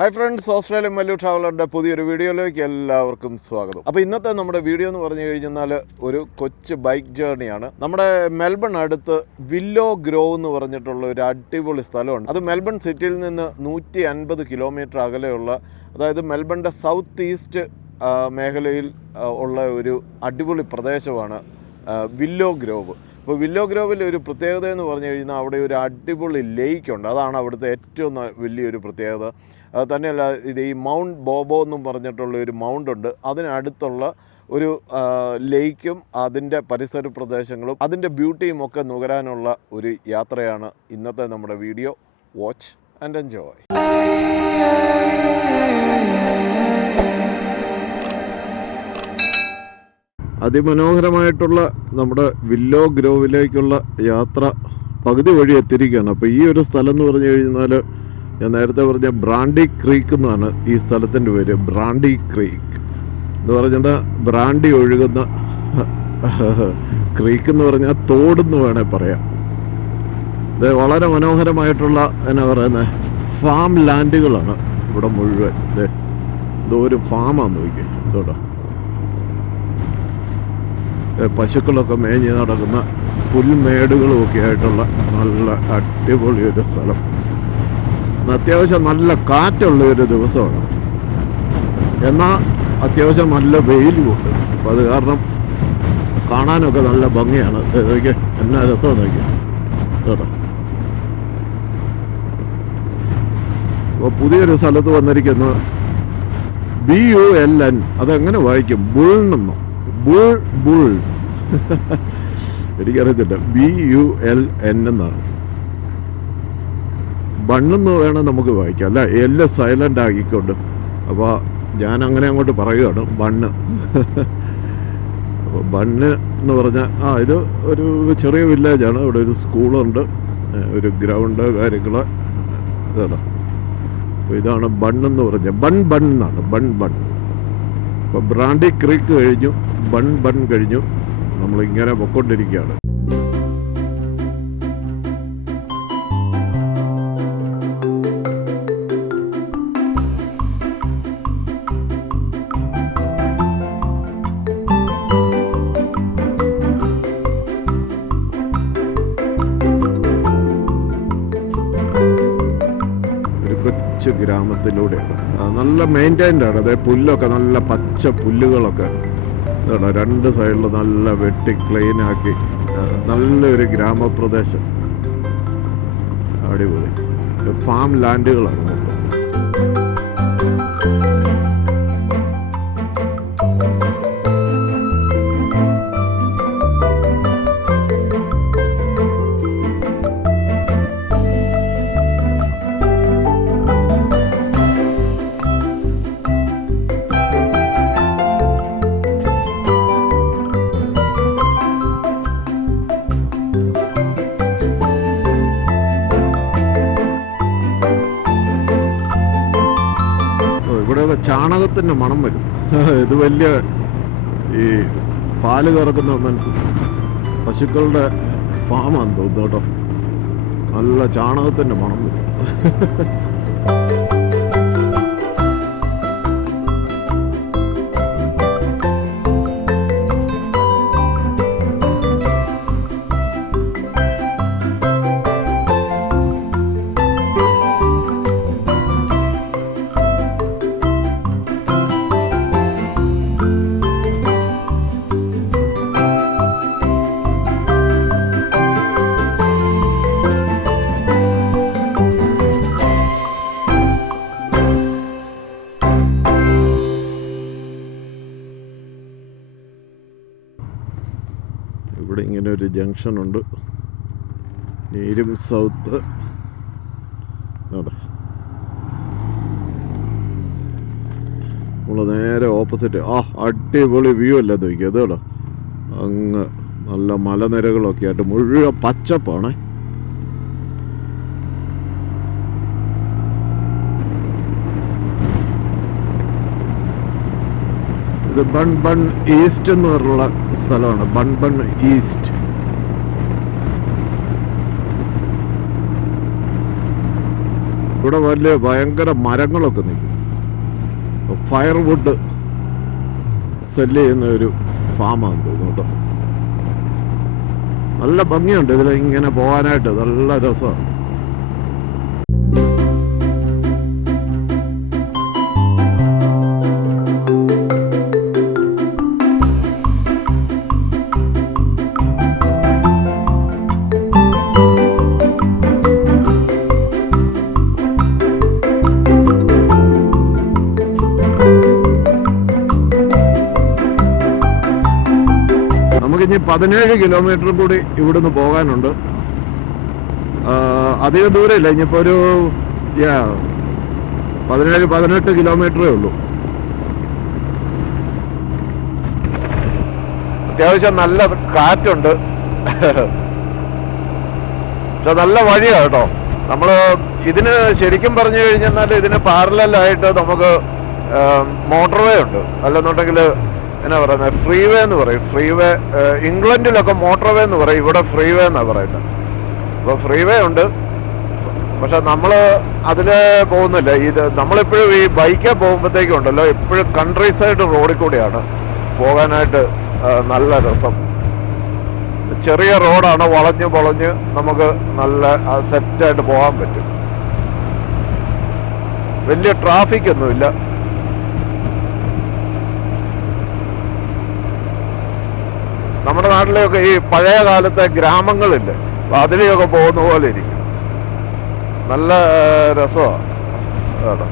Hi friends, Australian Mallu ട്രാവലറിൻ്റെ പുതിയൊരു വീഡിയോയിലേക്ക് എല്ലാവർക്കും സ്വാഗതം. അപ്പോൾ ഇന്നത്തെ നമ്മുടെ വീഡിയോ എന്ന് പറഞ്ഞു കഴിഞ്ഞാൽ ഒരു കൊച്ചു ബൈക്ക് ജേർണിയാണ്. നമ്മുടെ മെൽബൺ അടുത്ത് വില്ലോ ഗ്രോവ് എന്ന് പറഞ്ഞിട്ടുള്ള ഒരു അടിപൊളി സ്ഥലമുണ്ട്. അത് മെൽബൺ സിറ്റിയിൽ നിന്ന് 150 കിലോമീറ്റർ അകലെയുള്ള, അതായത് മെൽബണിൻ്റെ സൗത്ത് ഈസ്റ്റ് മേഖലയിൽ ഉള്ള ഒരു അടിപൊളി പ്രദേശമാണ് വില്ലോ ഗ്രോവ്. അപ്പോൾ വില്ലോ ഗ്രോവിൽ ഒരു പ്രത്യേകത എന്ന് പറഞ്ഞു കഴിഞ്ഞാൽ അവിടെ ഒരു അടിപൊളി ലേക്കുണ്ട്. അതാണ് അവിടുത്തെ ഏറ്റവും വലിയൊരു പ്രത്യേകത. തന്നെയല്ല, ഇത് ഈ മൗണ്ട് ബോബോ എന്നും പറഞ്ഞിട്ടുള്ള ഒരു മൗണ്ടുണ്ട്. അതിനടുത്തുള്ള ഒരു ലേക്കും അതിൻ്റെ പരിസര പ്രദേശങ്ങളും അതിൻ്റെ ബ്യൂട്ടിയും ഒക്കെ നുകരാനുള്ള ഒരു യാത്രയാണ് ഇന്നത്തെ നമ്മുടെ വീഡിയോ. Watch and enjoy. അതിമനോഹരമായിട്ടുള്ള നമ്മുടെ വില്ലോ ഗ്രോവിലേക്കുള്ള യാത്ര പകുതി വഴി എത്തിയിരിക്കുകയാണ്. അപ്പോൾ ഈ ഒരു സ്ഥലം എന്ന് പറഞ്ഞു കഴിഞ്ഞാൽ, ഞാൻ നേരത്തെ പറഞ്ഞ ബ്രാൻഡി ക്രീക്ക് എന്നാണ് ഈ സ്ഥലത്തിൻ്റെ പേര്. ബ്രാൻഡി ക്രീക്ക് എന്ന് പറഞ്ഞാൽ ബ്രാൻഡി ഒഴുകുന്ന ക്രീക്ക് എന്ന് പറഞ്ഞാൽ തോടെന്ന് വേണേൽ പറയാം. ഇത് വളരെ മനോഹരമായിട്ടുള്ള എന്നാ പറയുന്നത് ഫാം ലാൻഡുകളാണ് ഇവിടെ മുഴുവൻ. ഇതോ ഒരു ഫാമാന്ന് നോക്കിയത്. ഇതോട്ടോ പശുക്കളൊക്കെ മേഞ്ഞ് നടക്കുന്ന പുൽമേടുകളും ഒക്കെ ആയിട്ടുള്ള നല്ല അടിപൊളി ഒരു സ്ഥലം. അത്യാവശ്യം നല്ല കാറ്റുള്ള ഒരു ദിവസമാണ്, എന്നാൽ അത്യാവശ്യം നല്ല വെയിലുമുണ്ട്. അപ്പോൾ അത് കാരണം കാണാനൊക്കെ നല്ല ഭംഗിയാണ്. നോക്കിയാൽ എന്നാ രസം നോക്കിയാൽ കേട്ടോ. അപ്പോൾ പുതിയൊരു സ്ഥലത്ത് വന്നിരിക്കുന്നത് BULN. അതെങ്ങനെ വായിക്കും? ബുൾന്നെന്നോ? ബുൾ എനിക്കറിയത്തില്ല. BULN എന്നാണ്. ബണ്ണെന്ന് വേണം നമുക്ക് വായിക്കാം, അല്ല എല്ലാം സൈലൻ്റ് ആക്കിക്കൊണ്ട്. അപ്പോൾ ഞാൻ അങ്ങനെ അങ്ങോട്ട് പറയുകയാണ്, ബണ്ണ്. അപ്പോൾ ബണ്ണ് എന്ന് പറഞ്ഞാൽ ഇത് ഒരു ചെറിയ വില്ലേജാണ്. ഇവിടെ ഒരു സ്കൂളുണ്ട്, ഒരു ഗ്രൗണ്ട്, കാര്യങ്ങൾ ഇതാണ്. അപ്പോൾ ഇതാണ് ബണ്ണെന്ന് പറഞ്ഞാൽ. ബൺ എന്നാണ്. ബൺ. അപ്പോൾ ബ്രാൻഡി ക്രീക്ക് കഴിഞ്ഞു, ബൺ കഴിഞ്ഞു. നമ്മളിങ്ങനെ പൊയ്ക്കൊണ്ടിരിക്കുകയാണ്. ഗ്രാമത്തിലൂടെ നല്ല മെയിൻറ്റൈൻഡ് ആണ്. അതായത് പുല്ലൊക്കെ നല്ല പച്ച പുല്ലുകളൊക്കെ രണ്ട് സൈഡിൽ നല്ല വെട്ടി ക്ലീനാക്കി നല്ലൊരു ഗ്രാമപ്രദേശം. അടിപൊളി ഫാം ലാൻഡുകളാണ് മൊത്തം. ചാണകത്തിൻ്റെ മണം വരും. ഇത് വലിയ ഈ പാല് കറക്കുന്ന പശുക്കളുടെ ഫാമാണെന്ന് തോന്നുന്നു കേട്ടോ. നല്ല ചാണകത്തിൻ്റെ മണം വരും. ഇവിടെ ഇങ്ങനെ ഒരു ജംഗ്ഷനുണ്ട്, നീരും സൗത്ത്. നമ്മൾ നേരെ ഓപ്പോസിറ്റ്. അടിപൊളി വ്യൂ അല്ലേ നോക്കിയത് കേട്ടോ. അങ്ങ് നല്ല മലനിരകളൊക്കെ ആയിട്ട് മുഴുവൻ പച്ചപ്പാണ്. ഇത് ബൺ ഈസ്റ്റ് എന്ന് പറഞ്ഞുള്ള സ്ഥലമാണ്. Bun east. ഇവിടെ വലിയ ഭയങ്കര മരങ്ങളൊക്കെ നിൽക്കും. ഫയർ വുഡ് സെല്ല് ചെയ്യുന്ന ഒരു ഫാമാണ് തോന്നുന്നു കേട്ടോ. നല്ല ഭംഗിയുണ്ട് ഇതിൽ ഇങ്ങനെ പോകാനായിട്ട്, നല്ല രസമാണ്. നമുക്കിനി 17 കിലോമീറ്റർ കൂടി ഇവിടുന്ന് പോകാനുണ്ട്. അധികം ദൂരമില്ല, ഇനിയിപ്പോൾ ഒരു 17-18 കിലോമീറ്ററേ ഉള്ളൂ. അത്യാവശ്യം നല്ല കാറ്റുണ്ട്, പക്ഷെ നല്ല വഴിയാണ് കേട്ടോ. നമ്മൾ ഇതിന് ശരിക്കും പറഞ്ഞു കഴിഞ്ഞാൽ ഇതിന് പാരലലായിട്ട് നമുക്ക് മോട്ടോർവേ ഉണ്ട്, അല്ലെന്നുണ്ടെങ്കിൽ എന്നാ പറയുന്നത് ഫ്രീവേ എന്ന് പറയും. ഫ്രീവേ ഇംഗ്ലണ്ടിലൊക്കെ മോട്ടോർവേ എന്ന് പറയും, ഇവിടെ ഫ്രീവേ എന്നാണ് പറയുന്നത്. അപ്പോൾ ഫ്രീവേ ഉണ്ട്, പക്ഷെ നമ്മൾ അതിൽ പോകുന്നില്ല. ഇത് നമ്മളെപ്പോഴും ഈ ബൈക്കിൽ പോകുമ്പോഴത്തേക്കും ഉണ്ടല്ലോ, എപ്പോഴും കൺട്രി സൈഡ് റോഡിൽ കൂടിയാണ് പോകാനായിട്ട് നല്ല രസം. ചെറിയ റോഡാണ്, വളഞ്ഞ് പൊളഞ്ഞ് നമുക്ക് നല്ല സെറ്റായിട്ട് പോകാൻ പറ്റും. വലിയ ട്രാഫിക് ഒന്നുമില്ല. നമ്മുടെ നാട്ടിലെയൊക്കെ ഈ പഴയ കാലത്തെ ഗ്രാമങ്ങളില്ലേ, അതിലെയൊക്കെ പോകുന്ന പോലെ ഇരിക്കും. നല്ല രസമാണ് കേട്ടോ.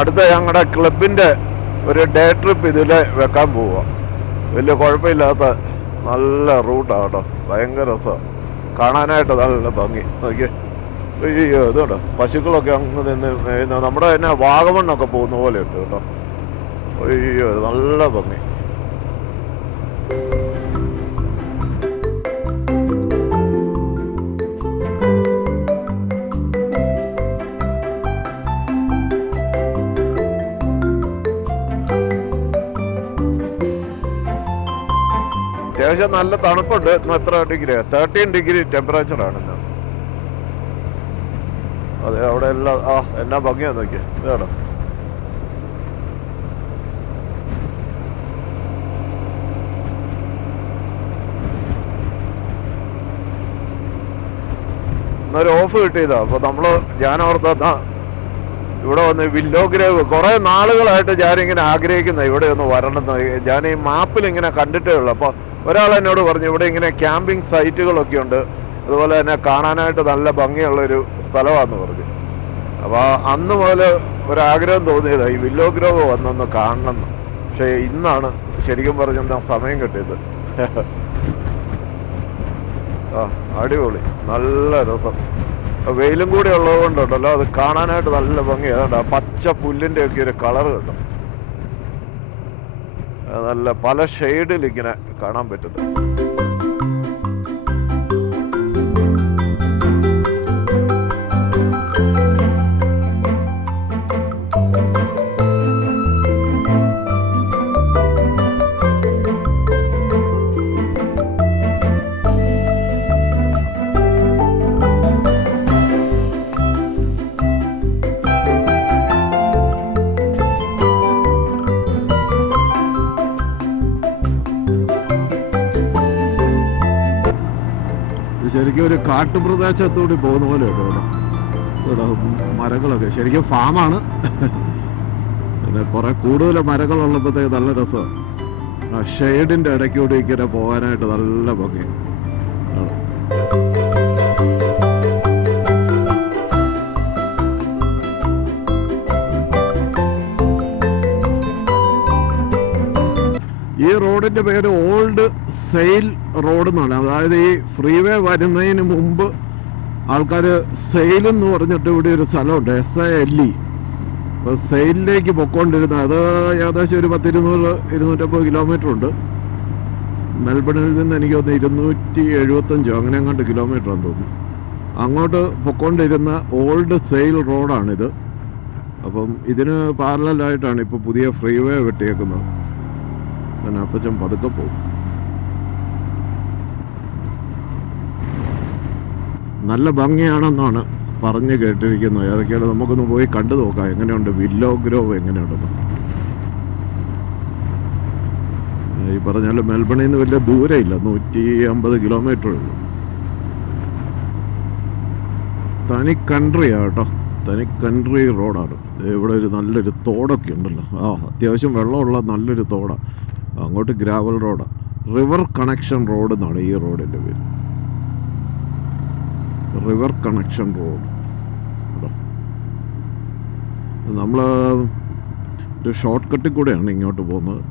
അടുത്ത ഞങ്ങളുടെ ക്ലബിൻ്റെ ഒരു ഡേ ട്രിപ്പ് ഇതിൽ വെക്കാൻ പോവുക. വലിയ കുഴപ്പമില്ലാത്ത നല്ല റൂട്ടാണ് കേട്ടോ, ഭയങ്കര രസമാണ് കാണാനായിട്ട്, നല്ല ഭംഗി. നോക്കിയേ, അയ്യോ ഇതുണ്ടോ പശുക്കളൊക്കെ അങ്ങ് നിന്ന് നമ്മുടെ തന്നെ വാഗമണ്ണൊക്കെ പോകുന്ന പോലെ ഉണ്ട് കേട്ടോ. അയ്യോ നല്ല ഭംഗി. അത്യാവശ്യം നല്ല തണുപ്പുണ്ട്. ഇന്ന് എത്ര ഡിഗ്രി? 13 ഡിഗ്രി ടെമ്പറേച്ചറാണ് ഇന്ന്. അതെ, അവിടെ എല്ലാം എന്നാ ഭംഗിയാന്ന് നോക്കിയേ, ഇതാണോ. എന്നൊരു ഓഫ് കിട്ടിയതാ. അപ്പൊ ഞാൻ ഓർത്താ ഇവിടെ വന്ന് വില്ലോ ഗ്രേവ് കുറെ നാളുകളായിട്ട് ഞാനിങ്ങനെ ആഗ്രഹിക്കുന്ന ഇവിടെ ഒന്ന് വരണമെന്ന്. ഞാൻ ഈ മാപ്പിൽ ഇങ്ങനെ കണ്ടിട്ടേ ഉള്ളു. അപ്പൊ ഒരാൾ എന്നോട് പറഞ്ഞു ഇവിടെ ഇങ്ങനെ ക്യാമ്പിംഗ് സൈറ്റുകളൊക്കെ ഉണ്ട്, അതുപോലെ തന്നെ കാണാനായിട്ട് നല്ല ഭംഗിയുള്ളൊരു സ്ഥലമാണെന്ന് പറഞ്ഞു. അപ്പോൾ അന്ന് മുതൽ ഒരാഗ്രഹം തോന്നിയതാണ് ഈ വില്ലോ ഗ്രോവ് വന്നൊന്ന് കാണണമെന്ന്. പക്ഷേ ഇന്നാണ് ശരിക്കും പറഞ്ഞാൽ സമയം കിട്ടിയത്. അടിപൊളി, നല്ല രസം. വെയിലും കൂടി ഉള്ളത് കൊണ്ടുണ്ടല്ലോ അത് കാണാനായിട്ട് നല്ല ഭംഗിയാണ്. പച്ച പുല്ലിൻ്റെ ഒക്കെ ഒരു കളർ കിട്ടും, നല്ല പല ഷെയ്ഡിൽ ഇങ്ങനെ കാണാൻ പറ്റുന്നത്. ശരിക്കും ഒരു കാട്ടുപ്രദേശത്തൂടി പോകുന്ന പോലെ കേട്ടോ. മരങ്ങളൊക്കെ ശരിക്കും ഫാമാണ്, പിന്നെ കുറെ കൂടുതൽ മരങ്ങളുള്ളപ്പോഴത്തേക്ക് നല്ല രസമാണ്. ആ ഷെയ്ഡിൻ്റെ ഇടയ്ക്കൂടി ഇങ്ങനെ പോകാനായിട്ട് നല്ല ഭംഗി. ഈ റോഡിൻ്റെ പേര് ഓൾഡ് സെയിൽ റോഡ് എന്നാണ്. അതായത് ഈ ഫ്രീവേ വരുന്നതിന് മുമ്പ് ആൾക്കാർ സെയിൽ എന്ന് പറഞ്ഞിട്ട് ഇവിടെ ഒരു സ്ഥലമുണ്ട്, SALE. അപ്പോൾ സെയിലിലേക്ക് പൊയ്ക്കൊണ്ടിരുന്ന അത് ഏകദേശം ഒരു 200-250 കിലോമീറ്റർ ഉണ്ട്. മെൽബണിൽ നിന്ന് എനിക്ക് തോന്നുന്നു 275 അങ്ങനെ അങ്ങോട്ട് കിലോമീറ്റർ ആണെന്ന് തോന്നുന്നു. അങ്ങോട്ട് പൊയ്ക്കൊണ്ടിരുന്ന ഓൾഡ് സെയിൽ റോഡാണിത്. അപ്പം ഇതിന് പാരലലായിട്ടാണ് ഇപ്പോൾ പുതിയ ഫ്രീവേ വെട്ടിയേക്കുന്നത്. അങ്ങനെ അപ്പച്ചൻ പതുക്കെ പോകും. നല്ല ഭംഗിയാണെന്നാണ് പറഞ്ഞ് കേട്ടിരിക്കുന്നത്. ഏതൊക്കെയാണ് നമുക്കൊന്ന് പോയി കണ്ടു നോക്കാം എങ്ങനെയുണ്ട് വില്ലോ ഗ്രോവ് എങ്ങനെയുണ്ടെന്ന്. ഈ പറഞ്ഞാൽ മെൽബണിൽ നിന്ന് വലിയ ദൂരമില്ല, 150 കിലോമീറ്ററേ ഉള്ളൂ. തനി കൺട്രിയാണ് കേട്ടോ, തനി കൺട്രി റോഡാണ്. ഇവിടെ ഒരു നല്ലൊരു തോടൊക്കെ ഉണ്ടല്ലോ. അത്യാവശ്യം വെള്ളമുള്ള നല്ലൊരു തോടാണ്. അങ്ങോട്ട് ഗ്രാവൽ റോഡാണ്. റിവർ കണക്ഷൻ റോഡ് എന്നാണ് ഈ റോഡിൻ്റെ പേര്. River connection road. നമ്മൾ ഒരു ഷോർട്ട് കട്ടിൽ കൂടെയാണ് ഇങ്ങോട്ട് പോകുന്നത്.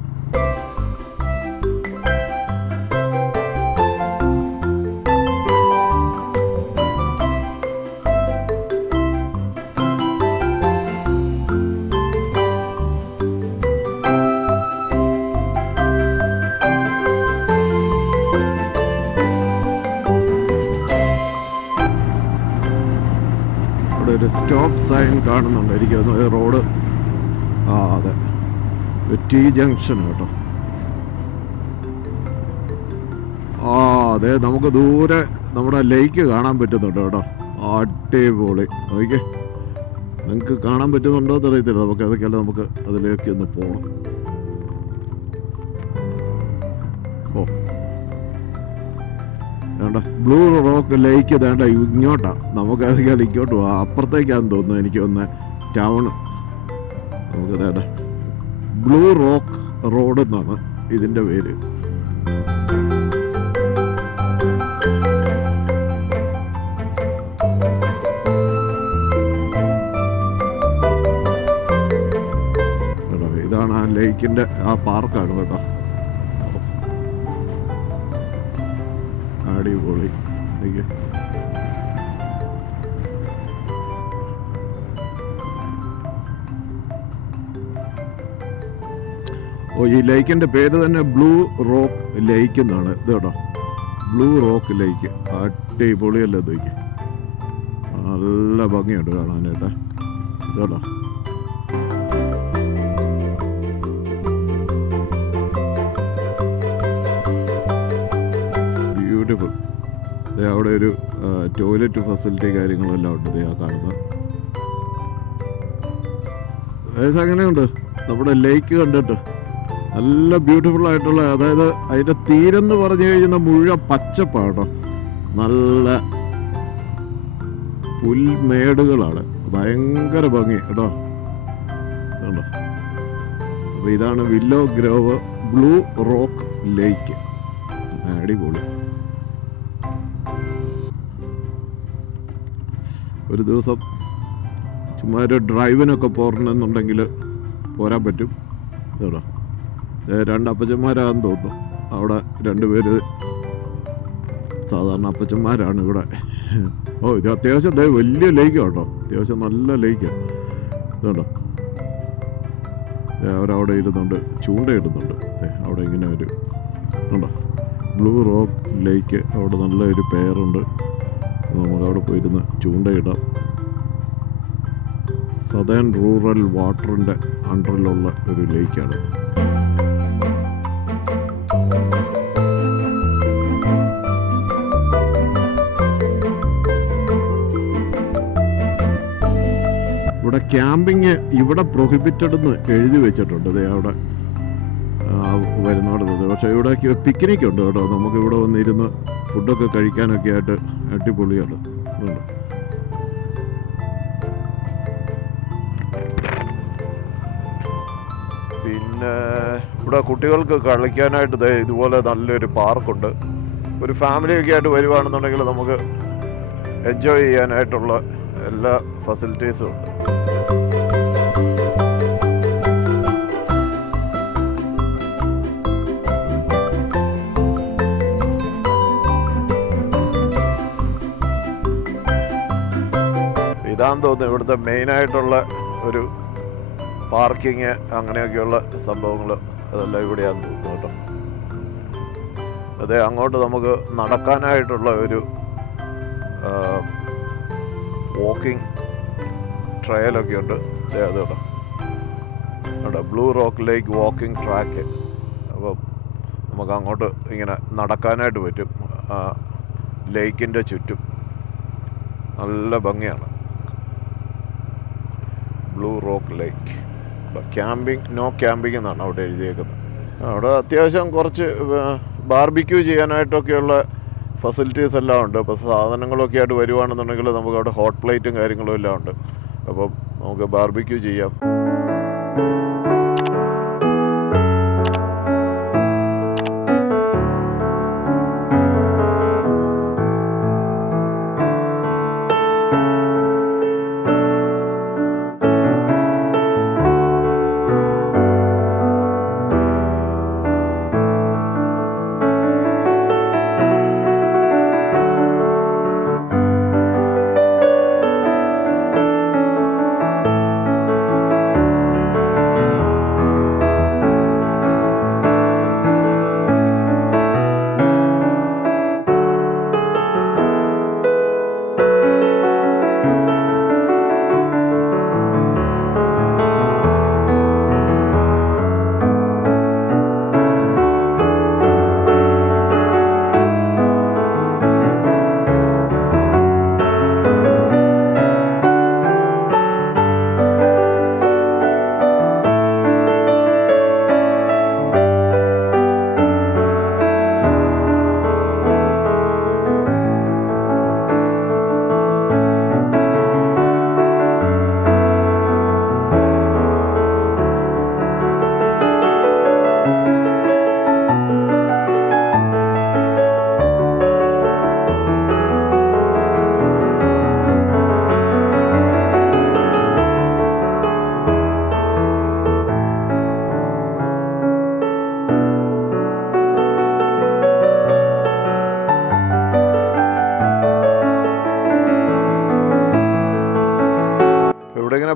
ഒരു സ്റ്റോപ്പ് സൈൻ കാണുന്നുണ്ട് എനിക്ക് തോന്നുന്നു. റോഡ് അതെ, ടി ജംഗ്ഷൻ കേട്ടോ. അതെ, നമുക്ക് ദൂരെ നമ്മുടെ ലേക്ക് കാണാൻ പറ്റുന്നുണ്ട് കേട്ടോ. അടിപൊളി. നോക്കിക്കേ, നിങ്ങൾക്ക് കാണാൻ പറ്റുന്നുണ്ടോ എന്ന് അറിയത്തില്ല. നമുക്ക് അതൊക്കെയല്ല, നമുക്ക് അതിലേക്ക് ഒന്ന് പോകണം. വേണ്ട, ബ്ലൂ റോക്ക് ലേക്ക് വേണ്ട ഇങ്ങോട്ടാ. നമുക്ക് അതൊക്കെയാണ് ഇങ്ങോട്ട് പോവാം. അപ്പുറത്തേക്കാന്ന് തോന്നുന്നു എനിക്ക് ഒന്ന് ടൗണ്. നമുക്ക് വേണ്ട ബ്ലൂ റോക്ക് റോഡ് എന്നാണ് ഇതിൻ്റെ പേര്. ഇതാണ് ആ ലേക്കിൻ്റെ ആ പാർക്കാണ് കേട്ടോ. അടിപൊളി. ഈ ലേക്കിൻ്റെ പേര് തന്നെ ബ്ലൂ റോക്ക് ലേക്ക് എന്നാണ്. ഇത് കേട്ടോ, ബ്ലൂ റോക്ക് ലേക്ക്. അടിപൊളിയല്ലേ ഇതൊക്കെ, നല്ല ഭംഗിയുണ്ട് കാണാനായിട്ട്. കേട്ടോ, ബ്യൂട്ടിഫുൾ. അവിടെ ഒരു ടോയ്ലറ്റ് ഫെസിലിറ്റി കാര്യങ്ങളെല്ലാം ഉണ്ട് ആ കാണുന്നത്. എങ്ങനെയുണ്ട് നമ്മുടെ ലേക്ക് കണ്ടിട്ട്? നല്ല ബ്യൂട്ടിഫുൾ ആയിട്ടുള്ള, അതായത് അതിൻ്റെ തീരെന്ന് പറഞ്ഞു കഴിഞ്ഞാൽ മുഴുവൻ പച്ചപ്പാണ് കേട്ടോ. നല്ല പുൽമേടുകളാണ്, ഭയങ്കര ഭംഗി കേട്ടോ. കേട്ടോ, അപ്പോൾ ഇതാണ് വില്ലോ ഗ്രോവ് ബ്ലൂ റോക്ക് ലേക്ക്. അടിപൊളി. ഒരു ദിവസം ചുമ്മാ ഒരു ഡ്രൈവിനൊക്കെ പോരണമെന്നുണ്ടെങ്കിൽ പോരാൻ പറ്റും കേട്ടോ. രണ്ട് അപ്പച്ചന്മാരാണെന്ന് തോന്നുന്നു അവിടെ. രണ്ടുപേര് സാധാരണ അപ്പച്ചന്മാരാണ് ഇവിടെ. ഇത് അത്യാവശ്യം വലിയ ലേക്കാണ് കേട്ടോ, അത്യാവശ്യം നല്ല ലേക്കാണ് കേട്ടോ. അവരവിടെ ഇരുന്നുണ്ട്, ചൂണ്ടയിടുന്നുണ്ട്. അവിടെ ഇങ്ങനെ ഒരു കേട്ടോ, ബ്ലൂ റോക്ക് ലേക്ക്. അവിടെ നല്ലൊരു പേരുണ്ട്, നമുക്കവിടെ പോയിരുന്ന് ചൂണ്ടയിടാം. സദേൺ റൂറൽ വാട്ടറിൻ്റെ അണ്ടറിലുള്ള ഒരു ലേക്കാണ്. ഇവിടെ ക്യാമ്പിങ് ഇവിടെ പ്രൊഹിബിറ്റഡ് എന്ന് എഴുതി വെച്ചിട്ടുണ്ട്. അവിടെ വരുന്നോടുന്നത്. പക്ഷേ ഇവിടെ പിക്നിക് ഉണ്ട് കേട്ടോ. നമുക്കിവിടെ വന്നിരുന്ന് ഫുഡൊക്കെ കഴിക്കാനൊക്കെ ആയിട്ട് അടിപൊളിയാണ്. പിന്നെ ഇവിടെ കുട്ടികൾക്ക് കളിക്കാനായിട്ട് ഇതുപോലെ നല്ലൊരു പാർക്കുണ്ട്. ഒരു ഫാമിലിയൊക്കെ ആയിട്ട് വരുവാണെന്നുണ്ടെങ്കിൽ നമുക്ക് എൻജോയ് ചെയ്യാനായിട്ടുള്ള എല്ലാ ഫെസിലിറ്റീസും ഉണ്ട്. ഇതാന്ന് തോന്നുന്നു ഇവിടുത്തെ മെയിനായിട്ടുള്ള ഒരു പാർക്കിങ്, അങ്ങനെയൊക്കെയുള്ള സംഭവങ്ങൾ അതെല്ലാം ഇവിടെയാന്ന് തോന്നുന്നു കേട്ടോ. അതെ, അങ്ങോട്ട് നമുക്ക് നടക്കാനായിട്ടുള്ള ഒരു വാക്കിംഗ് ട്രയലൊക്കെ ഉണ്ട്. അത് കേട്ടോ, അവിടെ ബ്ലൂ റോക്ക് ലേക്ക് വാക്കിംഗ് ട്രാക്ക്. അപ്പം നമുക്ക് അങ്ങോട്ട് ഇങ്ങനെ നടക്കാനായിട്ട് പറ്റും. ലേക്കിൻ്റെ ചുറ്റും നല്ല ഭംഗിയാണ്. ബ്ലൂ റോക്ക് ലേക്ക്. ക്യാമ്പിംഗ്, നോ ക്യാമ്പിംഗ് എന്നാണ് അവിടെ എഴുതിയേക്കുന്നത്. അവിടെ അത്യാവശ്യം കുറച്ച് ബാർബിക്യൂ ചെയ്യാനായിട്ടൊക്കെയുള്ള ഫെസിലിറ്റീസ് എല്ലാം ഉണ്ട്. അപ്പോൾ സാധനങ്ങളൊക്കെ ആയിട്ട് വരുവാണെന്നുണ്ടെങ്കിൽ നമുക്ക് അവിടെ ഹോട്ട് പ്ലേറ്റും കാര്യങ്ങളും എല്ലാം ഉണ്ട്. അപ്പം നമുക്ക് ബാർബിക്യൂ ചെയ്യാം.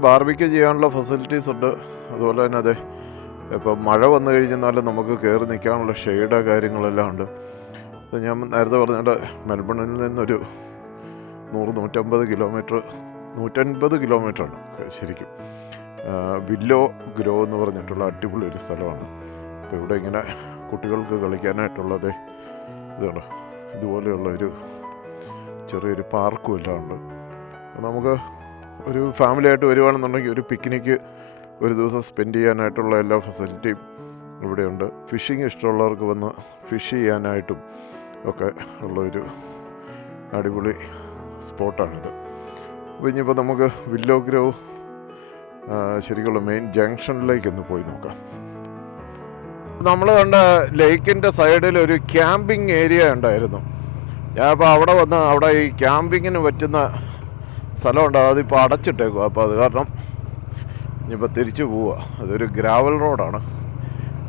ബാർബിക്യൂ ചെയ്യാനുള്ള ഫെസിലിറ്റീസ് ഉണ്ട്. അതുപോലെ തന്നെ അതെ, ഇപ്പം മഴ വന്നു കഴിഞ്ഞാൽ നമുക്ക് കയറി നിൽക്കാനുള്ള ഷെയ്ഡ് കാര്യങ്ങളെല്ലാം ഉണ്ട്. അപ്പോൾ ഞാൻ നേരത്തെ പറഞ്ഞിട്ട് മെൽബണിൽ നിന്നൊരു 150 കിലോമീറ്ററാണ് ശരിക്കും വില്ലോ ഗ്രോ എന്ന് പറഞ്ഞിട്ടുള്ള അടിപൊളി ഒരു സ്ഥലമാണ്. അപ്പോൾ ഇവിടെ ഇങ്ങനെ കുട്ടികൾക്ക് കളിക്കാനായിട്ടുള്ളത് ഇതാണ്. ഇതുപോലെയുള്ള ഒരു ചെറിയൊരു പാർക്കും എല്ലാം ഉണ്ട്. നമുക്ക് ഒരു ഫാമിലിയായിട്ട് വരുവാണെന്നുണ്ടെങ്കിൽ ഒരു പിക്നിക്ക് ഒരു ദിവസം സ്പെൻഡ് ചെയ്യാനായിട്ടുള്ള എല്ലാ ഫെസിലിറ്റിയും ഇവിടെയുണ്ട്. ഫിഷിങ് ഇഷ്ടമുള്ളവർക്ക് വന്ന് ഫിഷ് ചെയ്യാനായിട്ടും ഒക്കെ ഉള്ളൊരു അടിപൊളി സ്പോട്ടാണിത്. അപ്പോൾ ഇനിയിപ്പോൾ നമുക്ക് വില്ലോ ഗ്രോ ശരിക്കുള്ള മെയിൻ ജംഗ്ഷനിലേക്ക് ഒന്ന് പോയി നോക്കാം. നമ്മൾ കണ്ട ലേക്കിൻ്റെ സൈഡിൽ ഒരു ക്യാമ്പിംഗ് ഏരിയ ഉണ്ടായിരുന്നു. ഞാനിപ്പോൾ അവിടെ വന്ന് അവിടെ ഈ ക്യാമ്പിങ്ങിന് പറ്റുന്ന സ്ഥലമുണ്ട്, അതിപ്പോൾ അടച്ചിട്ടേക്കുക. അപ്പോൾ അത് കാരണം ഇനിയിപ്പോൾ തിരിച്ചു പോവുക. അതൊരു ഗ്രാവൽ റോഡാണ്.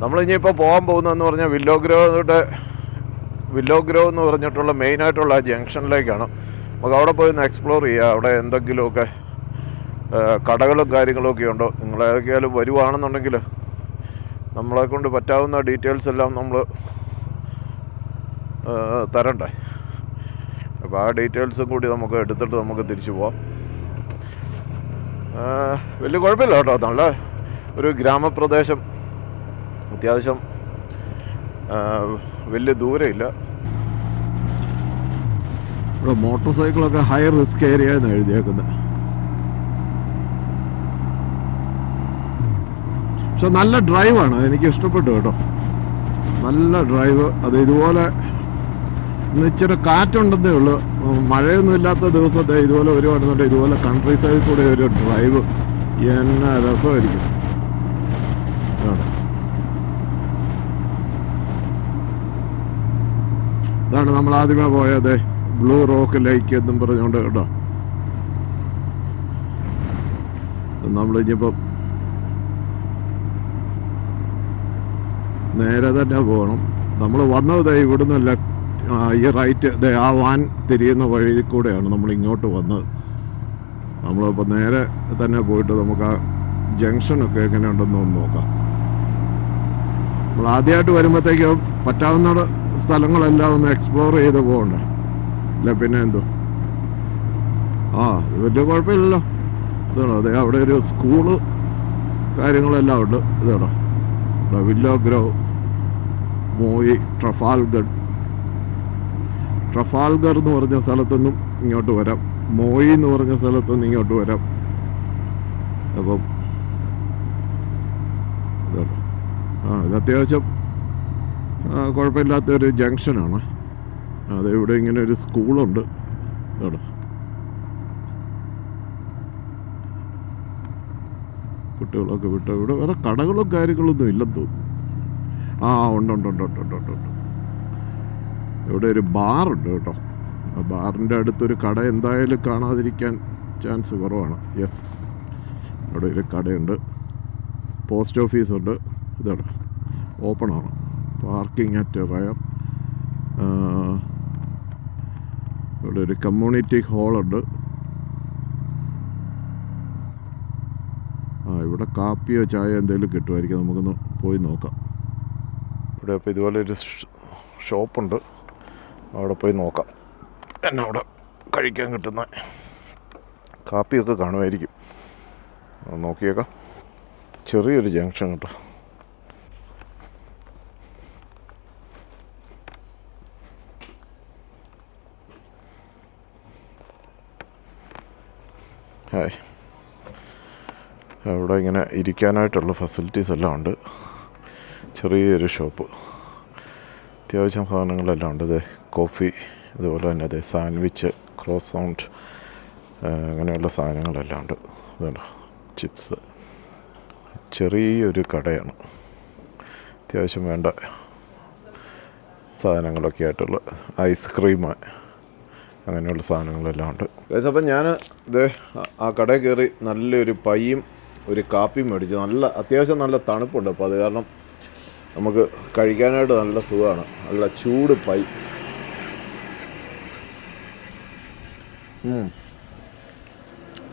നമ്മളിനിയിപ്പോൾ പോകാൻ പോകുന്നതെന്ന് പറഞ്ഞാൽ വില്ലോ ഗ്രോ എന്ന് പറഞ്ഞിട്ടുള്ള മെയിനായിട്ടുള്ള ആ ജംഗ്ഷനിലേക്കാണ്. നമുക്ക് അവിടെ പോയി ഒന്ന് എക്സ്പ്ലോർ ചെയ്യുക. അവിടെ എന്തെങ്കിലുമൊക്കെ കടകളും കാര്യങ്ങളൊക്കെ ഉണ്ടോ. നിങ്ങളേതൊക്കെയാലും വരുവാണെന്നുണ്ടെങ്കിൽ നമ്മളെക്കൊണ്ട് പറ്റാവുന്ന ഡീറ്റെയിൽസ് എല്ലാം നമ്മൾ തരണ്ടേ. അപ്പോൾ ആ ഡീറ്റെയിൽസും കൂടി നമുക്ക് എടുത്തിട്ട് നമുക്ക് തിരിച്ചു പോവാം. വലിയ കുഴപ്പമില്ല കേട്ടോ, നല്ല ഒരു ഗ്രാമപ്രദേശം, അത്യാവശ്യം വലിയ ദൂരമില്ല. ഇവിടെ മോട്ടോർ സൈക്കിളൊക്കെ ഹൈ റിസ്ക് ഏരിയ എന്ന് എഴുതിയേക്കുന്നത്. പക്ഷെ നല്ല ഡ്രൈവാണ്, എനിക്ക് ഇഷ്ടപ്പെട്ടു കേട്ടോ. നല്ല ഡ്രൈവ്. അത് ഇതുപോലെ ഇച്ചിരി കാറ്റുണ്ടെന്നേ ഉള്ളൂ. മഴയൊന്നും ഇല്ലാത്ത ദിവസത്തെ ഇതുപോലെ വരുവാണെന്നുണ്ടെങ്കിൽ ഇതുപോലെ കൺട്രി സൈഡിൽ കൂടെ ഒരു ഡ്രൈവ് എന്നാ രസമായിരിക്കും. ഇതാണ് നമ്മൾ ആദ്യമേ പോയത്, ബ്ലൂ റോക്ക് ലേക്ക് എന്നും പറഞ്ഞുകൊണ്ട് കേട്ടോ. നമ്മളിനിയിപ്പം നേരെ തന്നെ പോകണം. നമ്മൾ വന്നത് ഇവിടുന്ന് ലെഫ്റ്റ്, ഈ റൈറ്റ്, ആ വാൻ തിരിയുന്ന വഴി കൂടെയാണ് നമ്മൾ ഇങ്ങോട്ട് വന്നത്. നമ്മളിപ്പോൾ നേരെ തന്നെ പോയിട്ട് നമുക്ക് ആ ജംഗ്ഷനൊക്കെ എങ്ങനെയുണ്ടെന്ന് ഒന്ന് നോക്കാം. നമ്മൾ ആദ്യമായിട്ട് വരുമ്പോഴത്തേക്കും പറ്റാവുന്ന സ്ഥലങ്ങളെല്ലാം ഒന്ന് എക്സ്പ്ലോർ ചെയ്ത് പോകണ്ടേ. അല്ല പിന്നെ എന്തോ വലിയ കുഴപ്പമില്ലല്ലോ. ഇതാണോ, അതെ, അവിടെ ഒരു സ്കൂള് കാര്യങ്ങളെല്ലാം ഉണ്ട്. ഇതാണോ വില്ലോ ഗ്രോ മോയി ട്രഫാൽഗർ എന്ന് പറഞ്ഞ സ്ഥലത്തുനിന്നും ഇങ്ങോട്ട് വരാം, മോയി എന്ന് പറഞ്ഞ സ്ഥലത്തുനിന്ന് ഇങ്ങോട്ട് വരാം. അപ്പം ഇത് അത്യാവശ്യം കുഴപ്പമില്ലാത്തൊരു ജംഗ്ഷനാണ്. ഇവിടെ ഇങ്ങനെ ഒരു സ്കൂളുണ്ട് കേട്ടോ. കുട്ടികളൊക്കെ വിട്ടോ. ഇവിടെ വേറെ കടകളും കാര്യങ്ങളൊന്നും ഇല്ലെന്ന് തോന്നുന്നു. ഉണ്ട്. ഇവിടെ ഒരു ബാറുണ്ട് കേട്ടോ. ആ ബാറിൻ്റെ അടുത്തൊരു കട എന്തായാലും കാണാതിരിക്കാൻ ചാൻസ് കുറവാണ്. യെസ്, അവിടെ ഒരു കടയുണ്ട്. പോസ്റ്റ് ഓഫീസുണ്ട്. ഇതാണ് ഓപ്പണാണ്. Parking at rare. ഇവിടെ ഒരു കമ്മ്യൂണിറ്റി ഹാളുണ്ട്. ഇവിടെ കാപ്പിയോ ചായ എന്തെങ്കിലും കിട്ടുമായിരിക്കും. നമുക്കൊന്ന് പോയി നോക്കാം. ഇവിടെ അപ്പോൾ ഇതുപോലെ ഒരു ഷോപ്പുണ്ട്, അവിടെ പോയി നോക്കാം എന്നെ അവിടെ കഴിക്കാൻ കിട്ടുന്ന കാപ്പിയൊക്കെ കാണുമായിരിക്കും. നോക്കിയേക്കാം. ചെറിയൊരു ജംഗ്ഷൻ കേട്ടോ. ഹായ്. അവിടെ ഇങ്ങനെ ഇരിക്കാനായിട്ടുള്ള ഫെസിലിറ്റീസ് എല്ലാം ഉണ്ട്. ചെറിയൊരു ഷോപ്പ്, അത്യാവശ്യം സാധനങ്ങളെല്ലാം ഉണ്ട്. അതെ, കോഫി, അതുപോലെ തന്നെ അതെ സാൻഡ്വിച്ച്, ക്രോസൗണ്ട്, അങ്ങനെയുള്ള സാധനങ്ങളെല്ലാം ഉണ്ട്. അതുകൊണ്ട് ചിപ്സ്, ചെറിയൊരു കടയാണ്. അത്യാവശ്യം വേണ്ട സാധനങ്ങളൊക്കെ ആയിട്ടുള്ള ഐസ്ക്രീം, അങ്ങനെയുള്ള സാധനങ്ങളെല്ലാം ഉണ്ട്. അപ്പം ഞാൻ ഇത് ആ കടയിൽ കയറി നല്ലൊരു പയ്യും ഒരു കാപ്പിയും മേടിച്ചു. അത്യാവശ്യം നല്ല തണുപ്പുണ്ട്. അപ്പോൾ അത് കാരണം നമുക്ക് കഴിക്കാനായിട്ട് നല്ല സുഖമാണ്. നല്ല ചൂട് പൈ.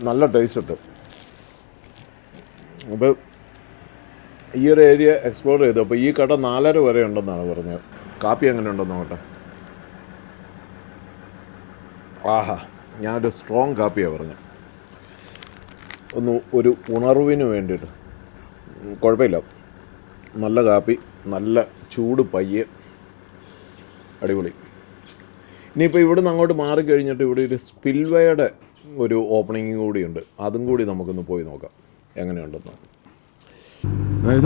നല്ല ടേസ്റ്റ് കിട്ടും. അപ്പോൾ ഈ ഒരു ഏരിയ എക്സ്പ്ലോർ ചെയ്തു. അപ്പോൾ ഈ കട 4:30 വരെ ഉണ്ടെന്നാണ് പറഞ്ഞത്. കാപ്പി എങ്ങനെ ഉണ്ടെന്ന് നോക്കട്ടെ. ആഹാ, ഞാനൊരു സ്ട്രോങ് കാപ്പിയാണ് പറഞ്ഞത്. ഒരു ഉണർവിന് വേണ്ടിയിട്ട്. കുഴപ്പമില്ല, നല്ല കാപ്പി, നല്ല ചൂട് പയ്യെ, അടിപൊളി. ഇനിയിപ്പോൾ ഇവിടുന്ന് അങ്ങോട്ട് മാറിക്കഴിഞ്ഞിട്ട് ഇവിടെ ഒരു സ്പിൽവേയുടെ ഒരു ഓപ്പണിങ് കൂടിയുണ്ട്. അതും കൂടി നമുക്കൊന്ന് പോയി നോക്കാം എങ്ങനെയുണ്ടെന്ന്.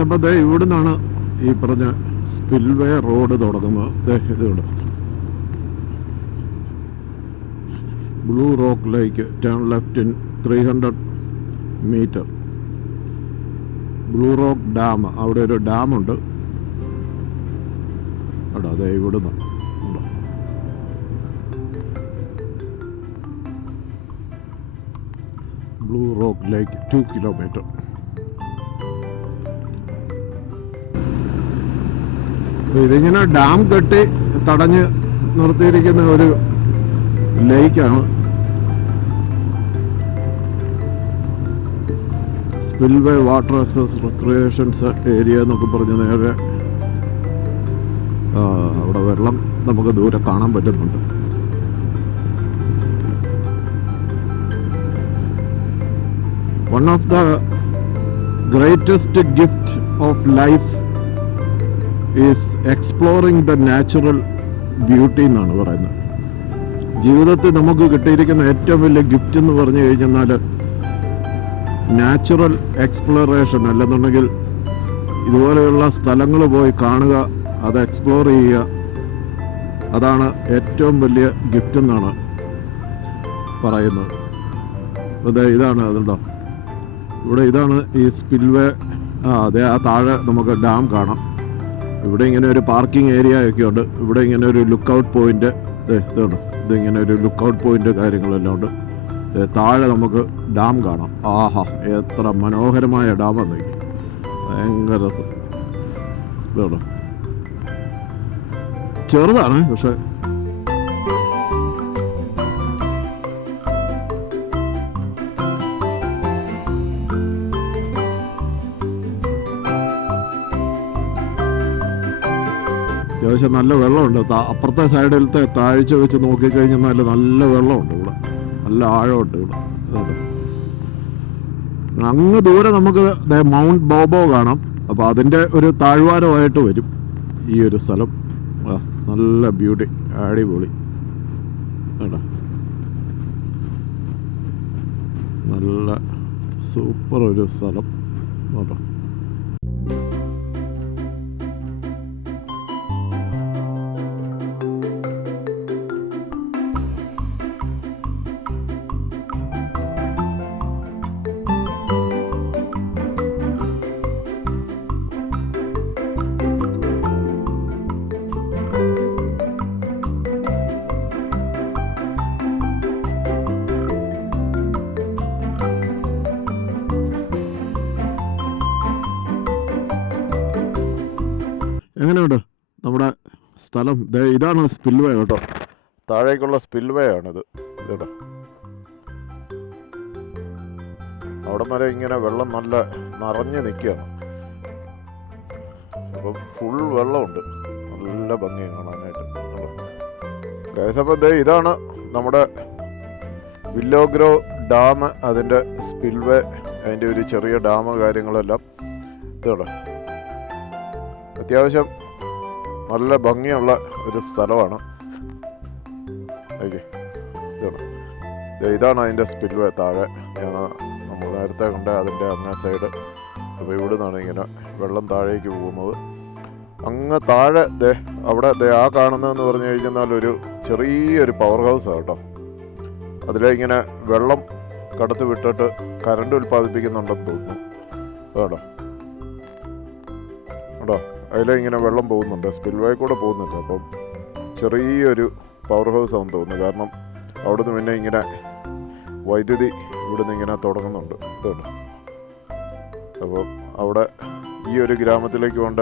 അപ്പോൾ ഇവിടുന്നാണ് ഈ പറഞ്ഞ സ്പിൽവേ റോഡ് തുടങ്ങുന്നത്. ഇതിവിടെ blue rock lake, turn left in 300 metre. Blue rock dam, അവിടെ ഒരു ഡാമുണ്ട്. അവിടെ അതെ ഇവിടുന്ന് ബ്ലൂ റോക്ക് ലേക്ക് 2 കിലോമീറ്റർ. ഇതിങ്ങനെ ഡാം കെട്ടി തടഞ്ഞ് നിർത്തിയിരിക്കുന്ന ഒരു ലേക്കാണ്. Spillway water access recreations area എന്നൊക്കെ പറഞ്ഞ് നേരെ അവിടെ വെള്ളം നമുക്ക് ദൂരെ കാണാൻ പറ്റുന്നുണ്ട്. One of the greatest gift of life is exploring the natural beauty എന്നാണ് പറയുന്നത്. ജീവിതത്തിൽ നമുക്ക് കിട്ടിയിരിക്കുന്ന ഏറ്റവും വലിയ ഗിഫ്റ്റ് എന്ന് പറഞ്ഞു കഴിഞ്ഞാൽ നാച്ചുറൽ എക്സ്പ്ലോറേഷൻ, അല്ലെന്നുണ്ടെങ്കിൽ ഇതുപോലെയുള്ള സ്ഥലങ്ങൾ പോയി കാണുക, അത് എക്സ്പ്ലോർ ചെയ്യുക. അതാണ് ഏറ്റവും വലിയ ഗിഫ്റ്റ് എന്നാണ് പറയുന്നത്. അതെ, ഇതാണ് അതുണ്ടോ ഇവിടെ, ഇതാണ് ഈ സ്പിൽവേ. അതെ, ആ താഴെ നമുക്ക് ഡാം കാണാം. ഇവിടെ ഇങ്ങനെ ഒരു പാർക്കിംഗ് ഏരിയ ഒക്കെ ഉണ്ട്. ഇവിടെ ഇങ്ങനെ ഒരു ലുക്ക് ഔട്ട് പോയിന്റ്, ഇതാണ് ഇതിങ്ങനെ ഒരു ലുക്ക് ഔട്ട് പോയിന്റ് കാര്യങ്ങളെല്ലാം ഉണ്ട്. താഴെ നമുക്ക് ഡാം കാണാം. ആഹാ, എത്ര മനോഹരമായ ഡാമെന്ന്, ഭയങ്കര രസം. ഇതാണ് ചെറുതാണ്, പക്ഷെ അത്യാവശ്യം നല്ല വെള്ളമുണ്ട്. അപ്പുറത്തെ സൈഡിലത്തെ താഴ്ച വെച്ച് നോക്കിക്കഴിഞ്ഞാൽ നല്ല വെള്ളമുണ്ട്. ഇവിടെ നല്ല ആഴമുണ്ട്. ഇവിടെ അങ്ങ് ദൂരെ നമുക്ക് മൗണ്ട് ബോബോ കാണാം. അപ്പോൾ അതിൻ്റെ ഒരു താഴ്വാരമായിട്ട് വരും ഈ ഒരു സ്ഥലം. നല്ല ബ്യൂട്ടി, അടിപൊളി കേട്ടോ. നല്ല സൂപ്പർ ഒരു സ്ഥലം കേട്ടോ. എങ്ങനെയുണ്ട് നമ്മുടെ സ്ഥലം? ഇതാണ് സ്പിൽവേ കേട്ടോ, താഴേക്കുള്ള സ്പിൽവേ ആണിത് കേട്ടോ. അവിടെ വരെ ഇങ്ങനെ വെള്ളം നല്ല നിറഞ്ഞ് നിൽക്കുകയാണ്. അപ്പം ഫുൾ വെള്ളമുണ്ട്, നല്ല ഭംഗിയാണ് കാണാനായിട്ട് കേട്ടോ. അപ്പം ഇതാണ് നമ്മുടെ വില്ലോ ഗ്രോ ഡാം, അതിൻ്റെ സ്പിൽവേ, അതിൻ്റെ ഒരു ചെറിയ ഡാം കാര്യങ്ങളെല്ലാം ഇതോടെ. അത്യാവശ്യം നല്ല ഭംഗിയുള്ള ഒരു സ്ഥലമാണ്. ഓക്കെ, ഇതാണ് അതിൻ്റെ സ്പിൽവേ താഴെ നമ്മൾ നേരത്തെ കണ്ട അതിൻ്റെ അങ്ങേ സൈഡ്. അപ്പോൾ ഇവിടെ നിന്നാണ് ഇങ്ങനെ വെള്ളം താഴേക്ക് പോകുന്നത്. അങ്ങ് താഴെ അവിടെ ആ കാണുന്നതെന്ന് പറഞ്ഞു കഴിഞ്ഞാൽ ഒരു ചെറിയൊരു പവർ ഹൗസാണ് കേട്ടോ. അതിലിങ്ങനെ വെള്ളം കടത്തി വിട്ടിട്ട് കറണ്ട് ഉൽപ്പാദിപ്പിക്കുന്നുണ്ടെന്ന് തോന്നുന്നു കേട്ടോ. കേട്ടോ, അതിലിങ്ങനെ വെള്ളം പോകുന്നുണ്ട്, സ്പിൽവേ കൂടെ പോകുന്നുണ്ട്. അപ്പം ചെറിയൊരു പവർ ഹൗസ് ആണെന്ന് തോന്നുന്നു. കാരണം അവിടുന്ന് പിന്നെ ഇങ്ങനെ വൈദ്യുതി ഇവിടുന്ന് ഇങ്ങനെ തുടങ്ങുന്നുണ്ട് ഇതുണ്ട്. അപ്പോൾ അവിടെ ഈ ഒരു ഗ്രാമത്തിലേക്ക് വേണ്ട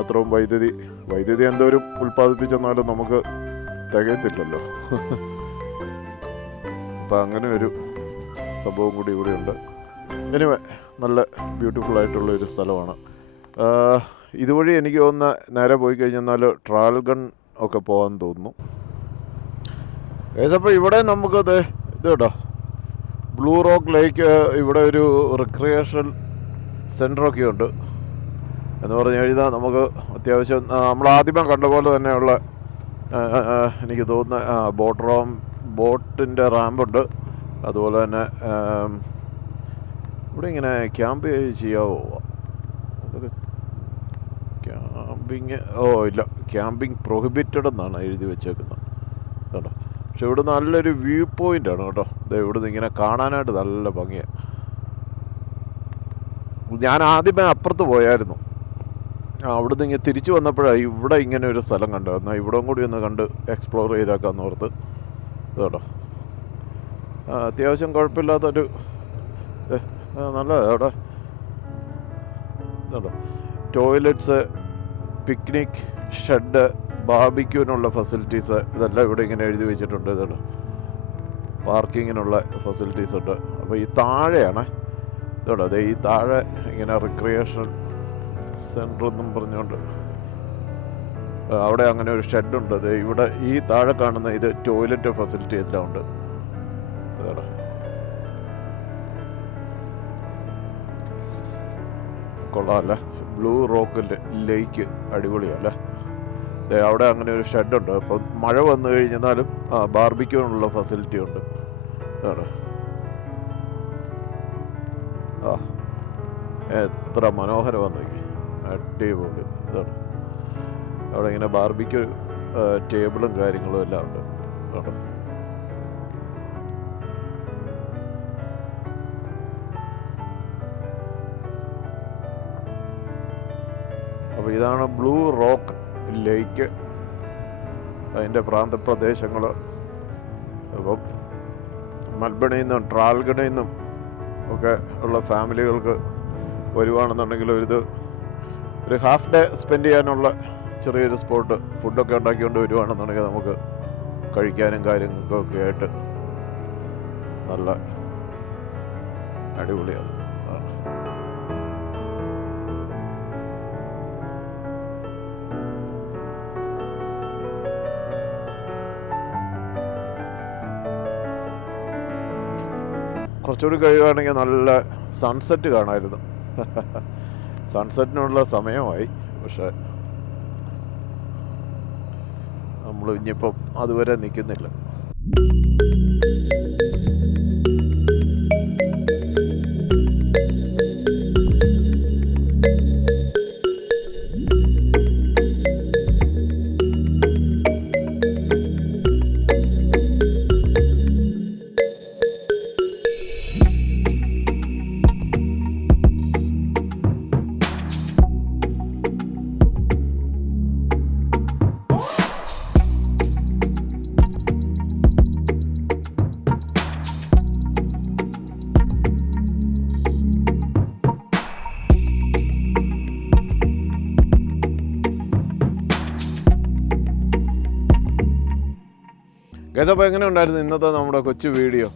അത്രയും വൈദ്യുതി എന്തോരം ഉൽപ്പാദിപ്പിച്ചെന്നാലും നമുക്ക് തികയത്തില്ലല്ലോ. അപ്പം അങ്ങനെ ഒരു സംഭവം കൂടി ഇവിടെയുണ്ട്. എനിവേ നല്ല ബ്യൂട്ടിഫുൾ ആയിട്ടുള്ള ഒരു സ്ഥലമാണ്. ഇതുവഴി എനിക്ക് തോന്നുന്ന നേരെ പോയി കഴിഞ്ഞാൽ ട്രാൽഗൺ ഒക്കെ പോകാൻ തോന്നുന്നു. ഏതപ്പോൾ ഇവിടെ നമുക്ക് ഇത് കേട്ടോ, ബ്ലൂ റോക്ക് ലേക്ക്, ഇവിടെ ഒരു റിക്രിയേഷൻ സെൻ്ററൊക്കെ ഉണ്ട് എന്ന് പറഞ്ഞു കഴിഞ്ഞാൽ നമുക്ക് അത്യാവശ്യം നമ്മൾ ആദ്യമേ കണ്ട പോലെ തന്നെയുള്ള എനിക്ക് തോന്നുന്ന ബോട്ടിൻ്റെ റാമ്പുണ്ട്. അതുപോലെ തന്നെ ഇവിടെ ഇങ്ങനെ ക്യാമ്പ് ചെയ്യാവോ? അതൊക്കെ ക്യാമ്പിങ് ഇല്ല, ക്യാമ്പിങ് പ്രൊഹിബിറ്റഡ് എന്നാണ് എഴുതി വെച്ചേക്കുന്നത് കേട്ടോ. പക്ഷെ ഇവിടെ നല്ലൊരു വ്യൂ പോയിൻ്റാണ് കേട്ടോ. ഇവിടുന്ന് ഇങ്ങനെ കാണാനായിട്ട് നല്ല ഭംഗിയാണ്. ഞാൻ ആദ്യമേ അപ്പുറത്ത് പോയായിരുന്നു, അവിടുന്ന് ഇങ്ങനെ തിരിച്ചു വന്നപ്പോഴാണ് ഇവിടെ ഇങ്ങനെ ഒരു സ്ഥലം കണ്ടത്. എന്നാൽ ഇവിടം കൂടി ഒന്ന് കണ്ട് എക്സ്പ്ലോർ ചെയ്തേക്കാമെന്ന് ഓർത്ത് കേട്ടോ. അത്യാവശ്യം കുഴപ്പമില്ലാത്തൊരു നല്ല അവിടെ കേട്ടോ. ടോയ്ലറ്റ്സ്, പിക്നിക് ഷെഡ്, ബാർബിക്യൂവിനുള്ള ഫെസിലിറ്റീസ് ഇതെല്ലാം ഇവിടെ ഇങ്ങനെ എഴുതി വെച്ചിട്ടുണ്ട് കേട്ടോ. പാർക്കിങ്ങിനുള്ള ഫെസിലിറ്റീസ് ഉണ്ട്. അപ്പോൾ ഈ താഴെയാണ് ഇതോടെ, അതെ ഈ താഴെ ഇങ്ങനെ റിക്രിയേഷൻ സെൻറ്റർ എന്നും പറഞ്ഞുകൊണ്ട് അവിടെ അങ്ങനെ ഒരു ഷെഡുണ്ട്. അത് ഇവിടെ ഈ താഴെ കാണുന്ന ഇത് ടോയ്ലറ്റ് ഫെസിലിറ്റി എല്ലാം ഉണ്ട് അതോടെ. കൊള്ളാമല്ലേ, ബ്ലൂ റോക്ക് ലേക്ക് അടിപൊളിയല്ലേ. അവിടെ അങ്ങനെ ഒരു ഷെഡുണ്ട്. അപ്പം മഴ വന്നു കഴിഞ്ഞാലും ബാർബിക്യൂനുള്ള ഫെസിലിറ്റി ഉണ്ട് അവിടെ. എത്ര മനോഹരമാണെന്ന് നോക്കി, അടിപൊളി ഇതാണ്. അവിടെ ഇങ്ങനെ ബാർബിക്യൂ ടേബിളും കാര്യങ്ങളും എല്ലാം ഉണ്ട് കേട്ടോ. അപ്പോൾ ഇതാണ് ബ്ലൂ റോക്ക് ലേക്ക്, അതിൻ്റെ പ്രാന്തപ്രദേശങ്ങൾ. അപ്പം മെൽബണിൽ നിന്നും ട്രാൽഗണിൽ നിന്നും ഒക്കെ ഉള്ള ഫാമിലികൾക്ക് വരുവാണെന്നുണ്ടെങ്കിൽ ഒരു ഹാഫ് ഡേ സ്പെൻഡ് ചെയ്യാനുള്ള ചെറിയൊരു സ്പോട്ട്, ഫുഡൊക്കെ ഉണ്ടാക്കിക്കൊണ്ട് വരുവാണെന്നുണ്ടെങ്കിൽ നമുക്ക് കഴിക്കാനും കാര്യങ്ങൾക്കൊക്കെ ആയിട്ട് നല്ല അടിപൊളിയാണ്. കുറച്ചുകൂടി കഴിയുകയാണെങ്കിൽ നല്ല സൺസെറ്റ് കാണാമായിരുന്നു. സൺസെറ്റിനുള്ള സമയമായി, പക്ഷേ ഉള്ളൂ, ഇനിയിപ്പം അതുവരെ നിൽക്കുന്നില്ല. ഗൈസ്, അപ്പോൾ എങ്ങനെ ഉണ്ടായിരുന്നു ഇന്നത്തെ നമ്മുടെ കൊച്ചു വീഡിയോ?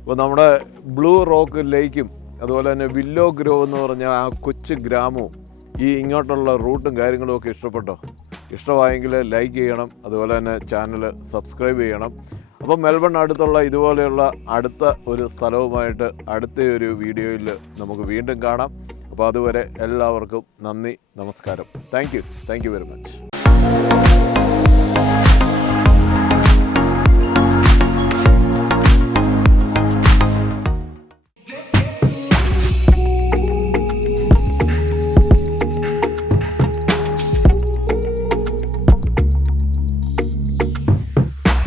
അപ്പോൾ നമ്മുടെ ബ്ലൂ റോക്ക് ലേക്കും അതുപോലെ തന്നെ വില്ലോ ഗ്രോവ് എന്ന് പറഞ്ഞ ആ കൊച്ചു ഗ്രാമവും ഈ ഇങ്ങോട്ടുള്ള റൂട്ടും കാര്യങ്ങളും ഒക്കെ ഇഷ്ടപ്പെട്ടോ? ഇഷ്ടമായെങ്കിൽ ലൈക്ക് ചെയ്യണം, അതുപോലെ തന്നെ ചാനൽ സബ്സ്ക്രൈബ് ചെയ്യണം. അപ്പോൾ മെൽബൺ അടുത്തുള്ള ഇതുപോലെയുള്ള അടുത്ത ഒരു സ്ഥലവുമായിട്ട് അടുത്ത ഒരു വീഡിയോയിൽ നമുക്ക് വീണ്ടും കാണാം. അപ്പോൾ അതുവരെ എല്ലാവർക്കും നന്ദി, നമസ്കാരം. Thank you very much.